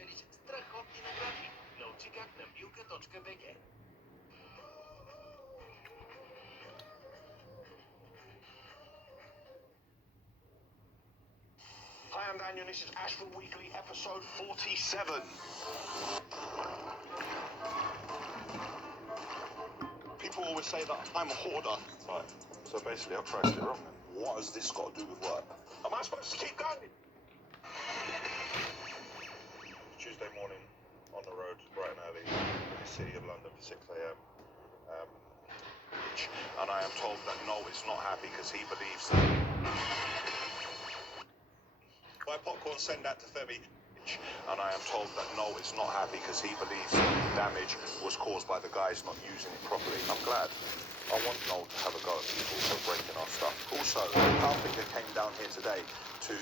strzelić strachotnie na grafik. Logikach na piłkę.bg. Hi, I'm Daniel, this is Ashford Weekly, episode 47. People always say that I'm a hoarder. Right, so basically I've priced it wrong. What has this got to do with work? Am I supposed to keep going? Tuesday morning, on the road, bright and early, in the city of London for 6 a.m. And I am told that Noel is not happy because he believes that... Buy popcorn, send that to Femi. And I am told that Noel is not happy because he believes that the damage was caused by the guys not using it properly. I'm glad. I want Noel to have a go at people for breaking our stuff. Also, Kowalchuk came down here today to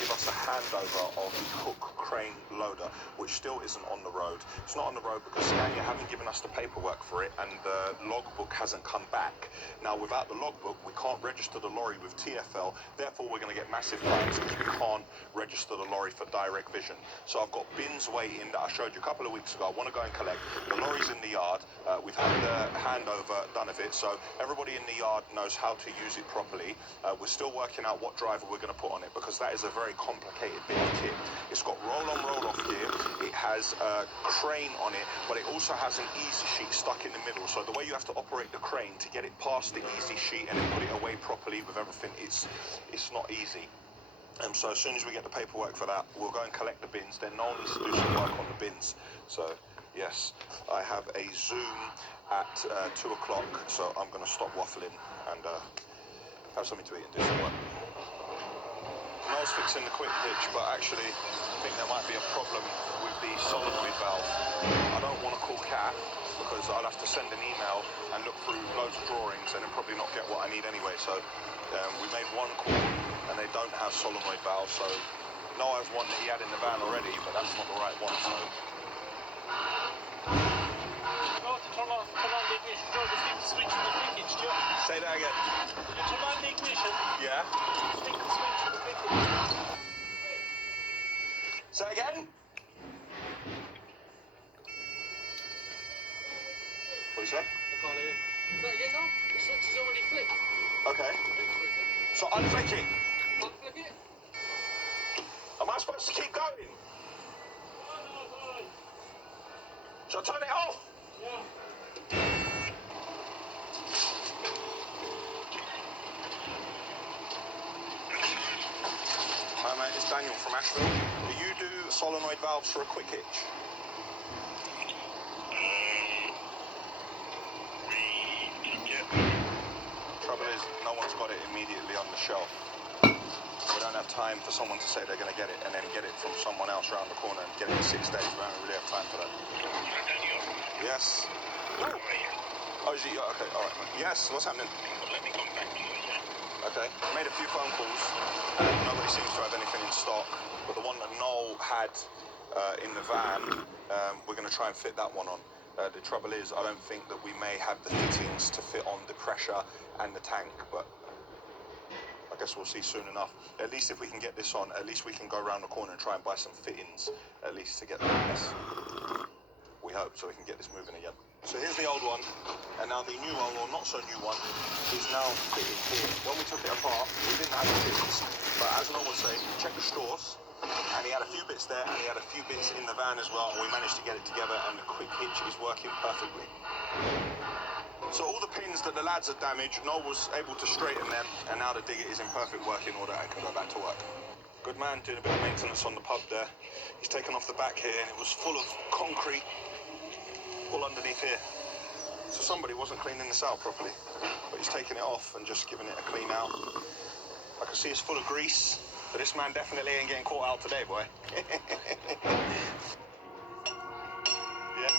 give us a handover of the hook crane loader, which still isn't on the road. It's not on the road because Scania haven't given us the paperwork for it and the logbook hasn't come back. Now, without the logbook, we can't register the lorry with TfL. Therefore, we're going to get massive fines because we can't register the lorry for direct vision. So I've got bins waiting that I showed you a couple of weeks ago. I want to go and collect. The lorry's in the yard. We've had the handover done of it, so everybody in the yard knows how to use it properly. We're still working out what driver we're going to put on it because that is a very complicated bit of kit. It's got roll-on, roll-off gear. It has a crane on it, but it also has an easy sheet stuck in the middle. So the way you have to operate the crane to get it past the easy sheet and then put it away properly with everything, it's not easy. So as soon as we get the paperwork for that, we'll go and collect the bins. Then Noel needs to do some work on the bins. So yes, I have a Zoom at 2 o'clock, so I'm going to stop waffling and have something to eat and do some work. Noel's fixing the quick hitch, but actually I think there might be a problem with the solenoid valve. I don't want to call Cat because I'll have to send an email and look through loads of drawings and then probably not get what I need anyway. So we made one call and they don't have solenoid valve, so Noel has one that he had in the van already, but that's not the right one. So turn on the ignition. So the switch in the quick hitch, say that again. You turn on the ignition. Yeah. Stick the switch in the quick hitch. Say again. What do you say? I can't hear. Is that again now? The switch is already flicked. Okay. So unflick it. Unflick it. Am I supposed to keep going? No. Shall I turn it off? Yeah. Hi mate, it's Daniel from Asheville. Do you do solenoid valves for a quick hitch? Trouble is, no one's got it immediately on the shelf. We don't have time for someone to say they're going to get it and then get it from someone else around the corner and get it in 6 days. We don't really have time for that. Yes. Oh, is it? Okay, all right. Yes, what's happening? Let me come back to you, yeah? Okay. Made a few phone calls. Nobody seems to have anything in stock. But the one that Noel had in the van, we're going to try and fit that one on. The trouble is, I don't think that we may have the fittings to fit on the pressure and the tank, but I guess we'll see soon enough. At least if we can get this on, at least we can go around the corner and try and buy some fittings, at least to get the mess. We hope, so we can get this moving again. So here's the old one, and now the new one, or not so new one, is now fitted here. When we took it apart, we didn't have the fittings, but as Noel would say, check the straws. And he had a few bits there, and he had a few bits in the van as well, and we managed to get it together, and the quick hitch is working perfectly. So all the pins that the lads had damaged, Noel was able to straighten them, and now the digger is in perfect working order and can go back to work. Good man, doing a bit of maintenance on the pub there. He's taken off the back here, and it was full of concrete all underneath here. So somebody wasn't cleaning this out properly, but he's taking it off and just giving it a clean out. I can see it's full of grease. So this man definitely ain't getting caught out today, boy. Yeah.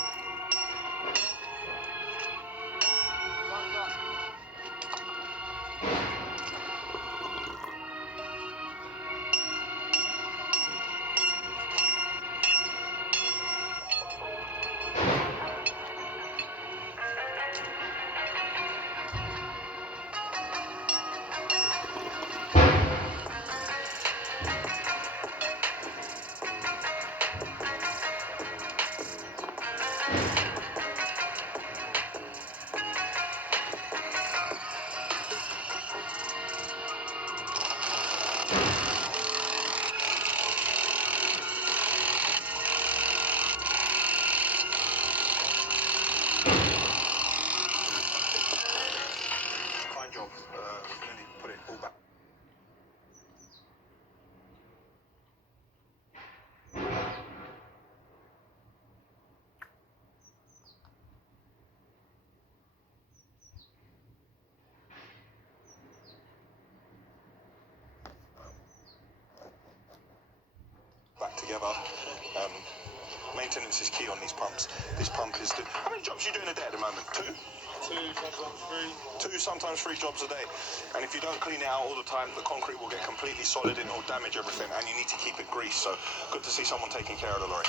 together. Maintenance is key on these pumps. This pump is... How many jobs are you doing a day at the moment? 2? 2, sometimes 3. 2, sometimes 3 jobs a day. And if you don't clean it out all the time, the concrete will get completely solid and it will damage everything, and you need to keep it greased. So good to see someone taking care of the lorry.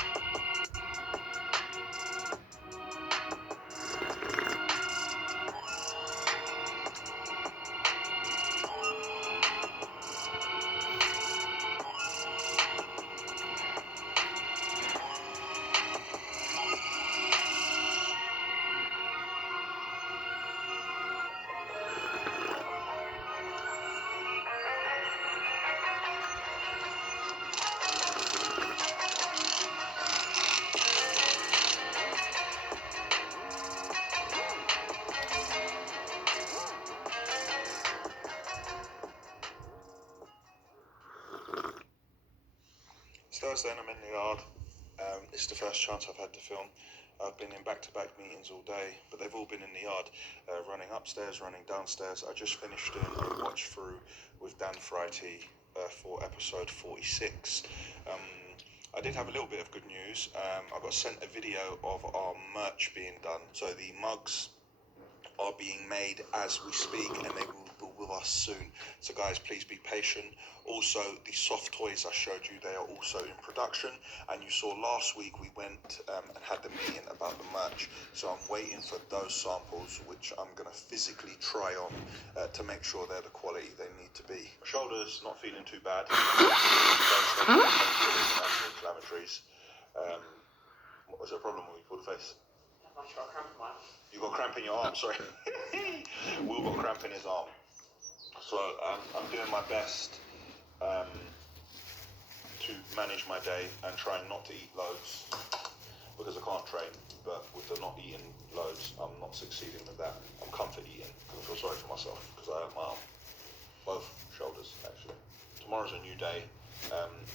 It's Thursday and I'm in the yard. It's the first chance I've had to film. I've been in back-to-back meetings all day, but they've all been in the yard, running upstairs, running downstairs. I just finished doing a watch through with Dan Frighty for episode 46. I did have a little bit of good news. I got sent a video of our merch being done. So the mugs are being made as we speak, and they will be with us soon. So guys, please be patient. Also, the soft toys I showed you, they are also in production. And you saw last week we went and had the meeting about the merch. So I'm waiting for those samples, which I'm going to physically try on to make sure they're the quality they need to be. My shoulder's not feeling too bad. Anti-inflammatories. What was the problem when we pulled the face? I've got a cramp in my arm. You got cramp in your arm, sorry. Will got cramp in his arm. So I'm doing my best to manage my day and try not to eat loads because I can't train, but with the not eating loads, I'm not succeeding with that. I'm comfort eating because I feel sorry for myself because I hurt my arm. Both shoulders, actually. Tomorrow's a new day,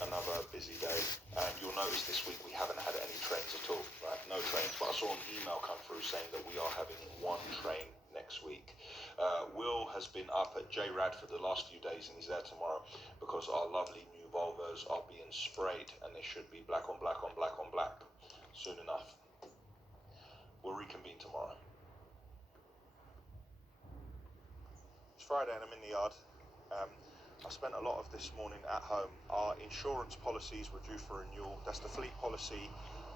another busy day, and you'll notice this week we haven't had any trains at all, right? No trains, but I saw an email come through saying that we are having 1 train next week. Will has been up at JRAD for the last few days, and he's there tomorrow because our lovely new Volvos are being sprayed, and they should be black on black on black on black soon enough. We'll reconvene tomorrow. It's Friday and I'm in the yard. I spent a lot of this morning at home. Our insurance policies were due for renewal. That's the fleet policy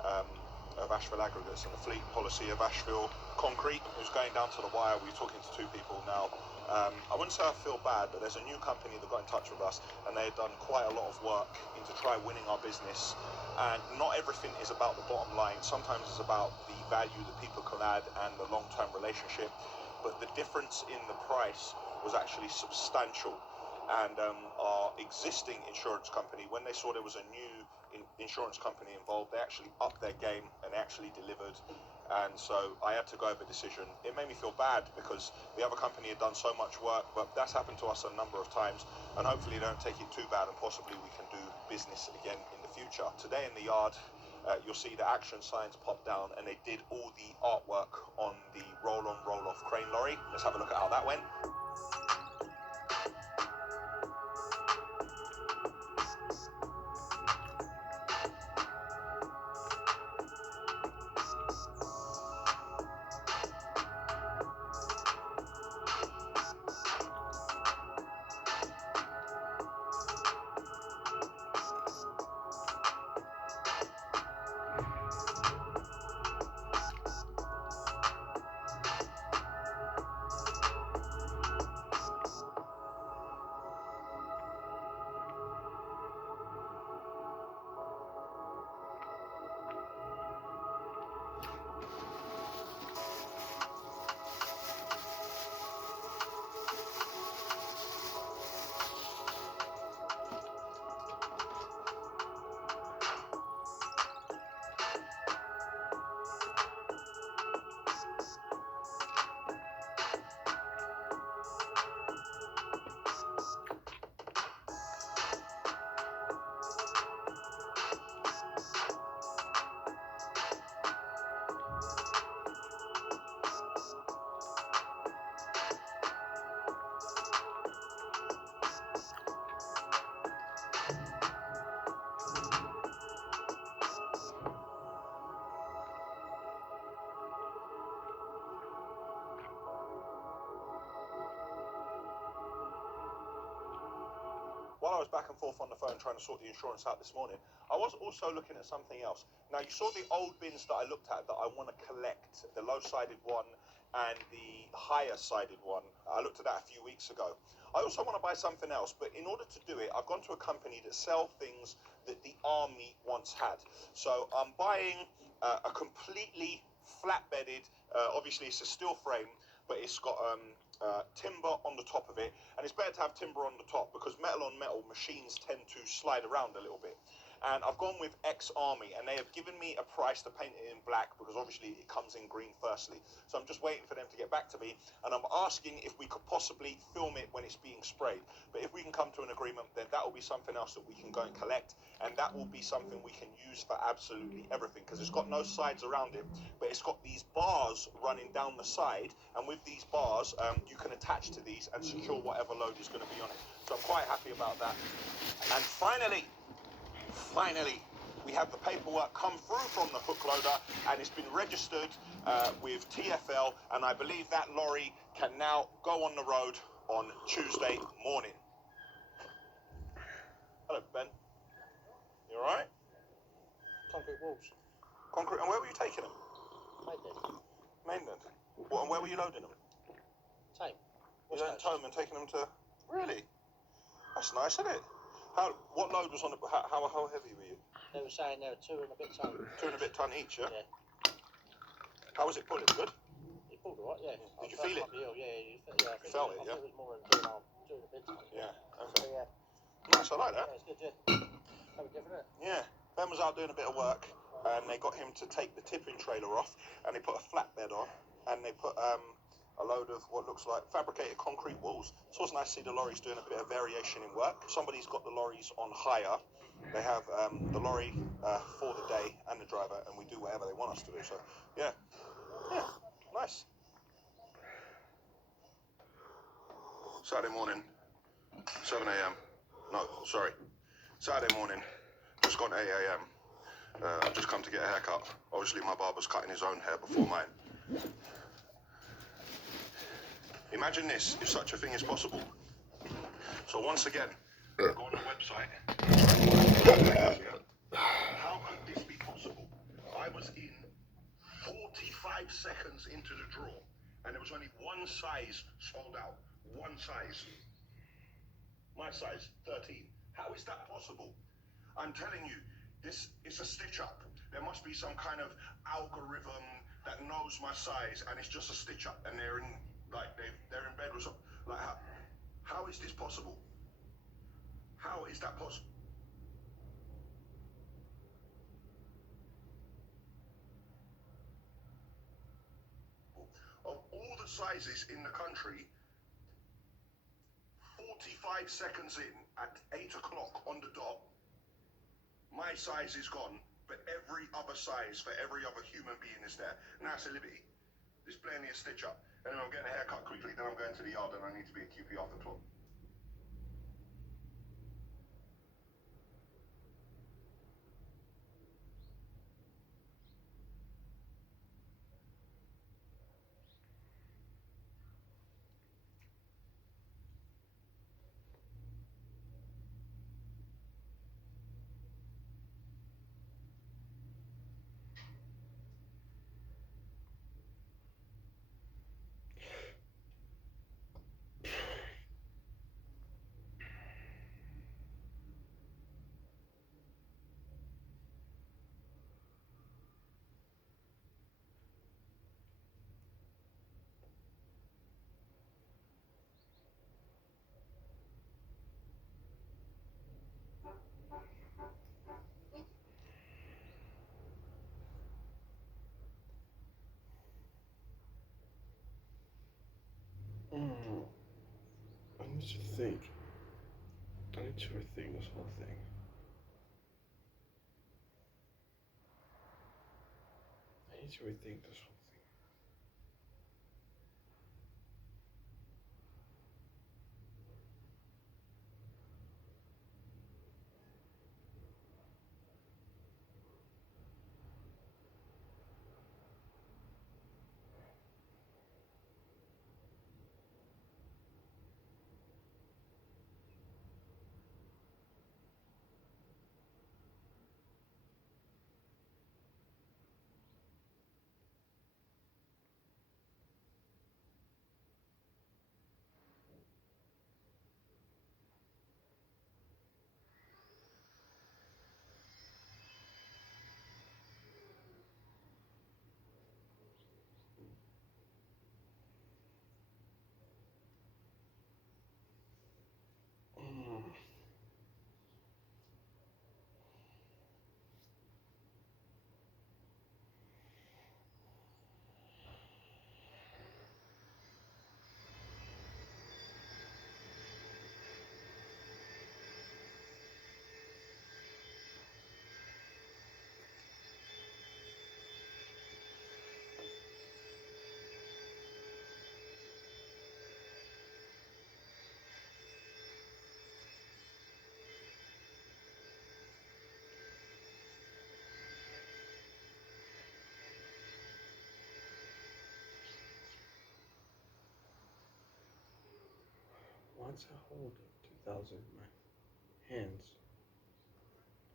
of Asheville Aggregates and the fleet policy of Asheville Concrete, who's going down to the wire. We're talking to 2 people now. I wouldn't say I feel bad, but there's a new company that got in touch with us, and they've done quite a lot of work into try winning our business. And not everything is about the bottom line. Sometimes it's about the value that people can add and the long-term relationship. But the difference in the price was actually substantial. And our existing insurance company, when they saw there was a new insurance company involved, they actually upped their game and actually delivered. And so I had to go over a decision. It made me feel bad because the other company had done so much work, but that's happened to us a number of times, and hopefully they don't take it too bad, and possibly we can do business again in the future. Today in the yard, you'll see the action signs pop down, and they did all the artwork on the roll-on, roll-off crane lorry. Let's have a look at how that went. while I was back and forth on the phone trying to sort the insurance out this morning, I was also looking at something else. Now, you saw the old bins that I looked at that I want to collect, the low-sided one and the higher-sided one. I looked at that a few weeks ago. I also want to buy something else, but in order to do it, I've gone to a company that sell things that the army once had. So I'm buying a completely flat-bedded, obviously it's a steel frame, but it's got timber on the top of it, and it's better to have timber on the top because metal on metal machines tend to slide around a little bit. And I've gone with ex-army, and they have given me a price to paint it in black because obviously it comes in green firstly. So I'm just waiting for them to get back to me, and I'm asking if we could possibly film it when it's being sprayed. But if we can come to an agreement, then that will be something else that we can go and collect, and that will be something we can use for absolutely everything because it's got no sides around it, but it's got these bars running down the side, and with these bars, you can attach to these and secure whatever load is going to be on it. So I'm quite happy about that. And finally, we have the paperwork come through from the hook loader, and it's been registered with TfL, and I believe that lorry can now go on the road on Tuesday morning. Hello, Ben. You all right? Concrete walls. Concrete. And where were you taking them? Mainland. What, and where were you loading them? Tame. You don't tow them and taking them to... Really? That's nice, isn't it? What load was on it? How heavy were you? They were saying they were 2 and a bit ton. 2 and a bit ton each, yeah? Yeah. How was it pulling? Good? It pulled all right, yeah. Did you feel it? Yeah, You felt it, yeah? I think it was more than 2 and a bit ton. Yeah, So, okay. yeah. Nice, I like that. Yeah, it's good, yeah. That was different, isn't it? Yeah. Ben was out doing a bit of work, and they got him to take the tipping trailer off, and they put a flatbed on, and they put a load of what looks like fabricated concrete walls. So it's nice to see the lorries doing a bit of variation in work. Somebody's got the lorries on hire. They have the lorry for the day and the driver, and we do whatever they want us to do. So, yeah, nice. Saturday morning, 7 a.m. No, sorry. Saturday morning, just gone 8 a.m. I've just come to get a haircut. Obviously, my barber's cutting his own hair before mine. Imagine this, if such a thing is possible. So once again, go on the website. How could this be possible? I was in 45 seconds into the draw, and there was only one size sold out. One size. My size, 13. How is that possible? I'm telling you, this is a stitch up. There must be some kind of algorithm that knows my size, and it's just a stitch up, and they're in bed with something. Like, how is this possible? How is that possible? Of all the sizes in the country, 45 seconds in, at 8 o'clock on the dot, my size is gone, but every other size for every other human being is there. Now it's a liberty. There's plenty of stitch up. Anyway, I'm getting a haircut quickly, then I'm going to the yard and I need to be at QP after 12. I need to think. I need to rethink this whole thing. I need to rethink this whole thing. once I hold 2,000 in my hands,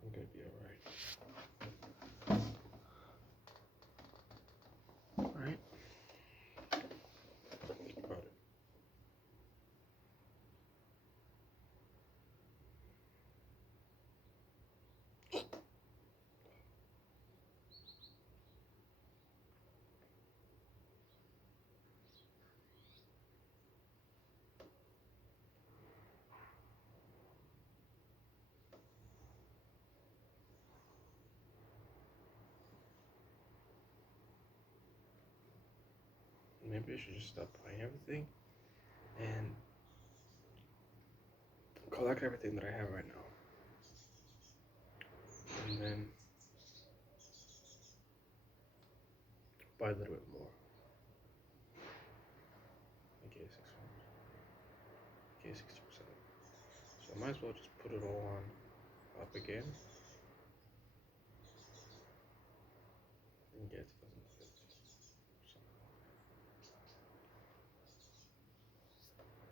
I'm gonna be alright. Alright? Got it. Maybe I should just stop buying everything and collect everything that I have right now. And then buy a little bit more. Okay, 600. Okay, 60%. So I might as well just put it all on up again and get 2050.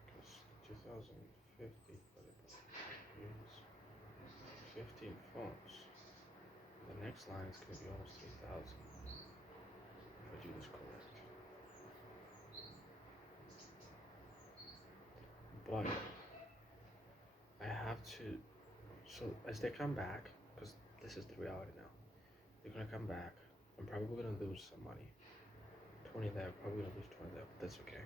Because 2050 is 15 phones. The next line is going to be almost 3,000 if I do this correct. But I have to, so as they come back, because this is the reality now, they're going to come back. I'm probably going to lose some money. 20 there, probably going to lose 20 there, but that's okay.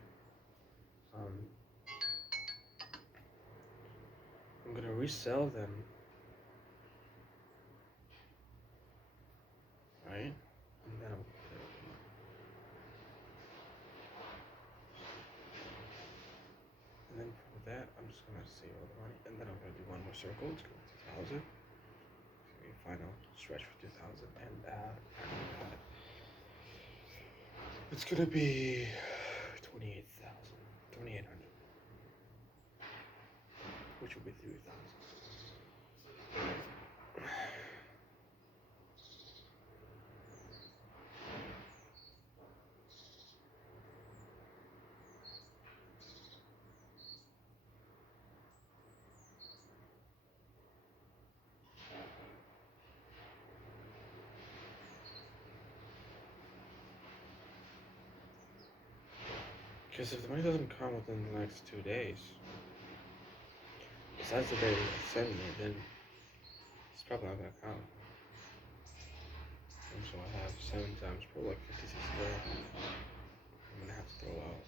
I'm going to resell them, right? And then I'm going to play with the money. And then from that, I'm just going to save all the money. And then I'm going to do one more circle. It's going to be 2,000. Final stretch for 2,000. And after that, it's going to be 2,800. Which will be 3,000. Because if the money doesn't come within the next 2 days, besides the day they send me, then it's probably not gonna come. And so I have 7 times per like 56 grand. I'm gonna have to throw out.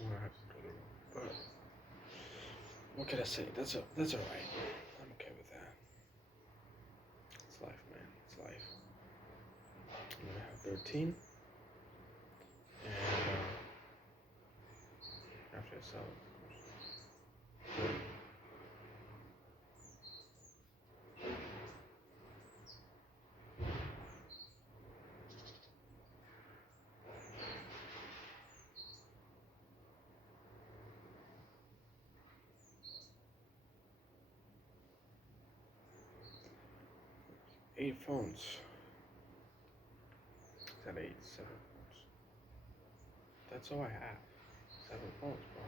I'm gonna have to throw it out. But what can I say? That's alright. I'm okay with that. It's life, man. It's life. I'm gonna have 13. And after I sell it, of course. 8 phones. Is that 8? 7 phones. That's all I have. 7 phones, bro.